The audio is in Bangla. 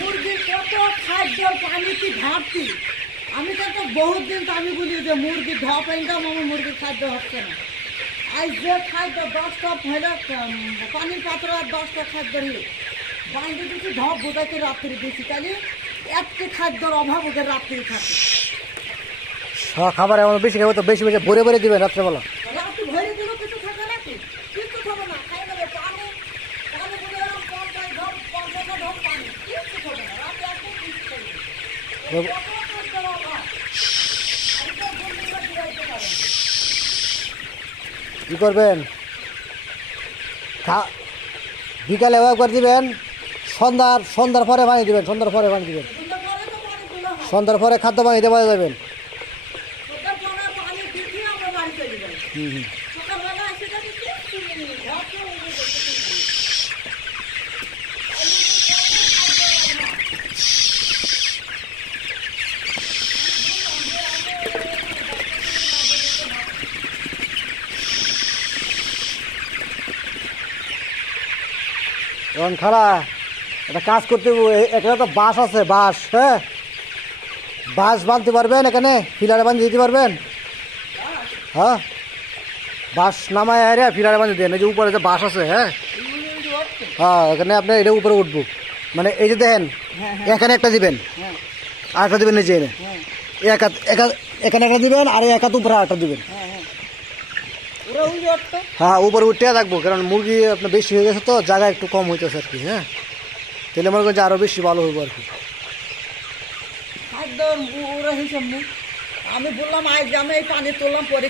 মুরগির কত খাদ্য পানি কি ঘাটতি। আমি তো বহুত দিন আমি বলি যে মুরগির ঢপ ইনকাম, আমার মুরগির খাদ্য হচ্ছে না। আজ যে খাদ্য 10 কাপ হইল পানির পাত্র আর 10টা খাদ্য বাইরে দিচ্ছি, ঢপ বোঝাইতে রাত্রি দিচ্ছি, তাহলে একটি খাদ্যর অভাব ওদের রাত্রি থাকে। খাবার এমন বেশি খাবে তো বেশি বেশি ভরে ভরে দিবেন রাত্রেবেলা। রাত্রি ভরে দিলেও কিছু থাকে নাকি, কিছু খাবে না, খাই নেবে পানি। পানি বলে এরকম 50 ঢপ 50টা ঢপ পানি, কিছু খাবে না, রাতে একদম কিছু খাবে না। খাদ্যের অভাব কি করবেন? বিকালে একবার দিবেন, সন্ধ্যার পরে পানি দিবেন, সন্ধ্যার পরে পানি দিবেন, সন্ধ্যার পরে খাদ্য পানি দেওয়া যাবেন। এখন খালা একটা কাজ করতে, এখানে তো বাঁশ আছে, বাঁশ, হ্যাঁ বাঁশ বাঁধতে পারবেন, এখানে ফিলারে বাঁধতে দিতে পারবেন। হ্যাঁ বাঁশ নামায় আরে ফিলারে বাঁধতে দেন, এই যে উপরে যে বাঁশ আছে, হ্যাঁ হ্যাঁ এখানে আপনার এটা উপরে উঠবো, মানে এই যে দেখেন এখানে একটা দিবেন আর একটা দিবেন, নিচে এখানে একটা দিবেন আর এক হাত উপরে একটা দিবেন। হ্যাঁ উপরে উঠতে থাকবো, কারণ মুরগি আপনার বেশি হয়ে গেছে তো, জায়গা একটু কম হইতেছে আর কি। হ্যাঁ তাহলে মনে করছে আরো বেশি ভালো হইব আর কি। একদম আমি বললাম আজ আমি এই পানি তুললাম পরে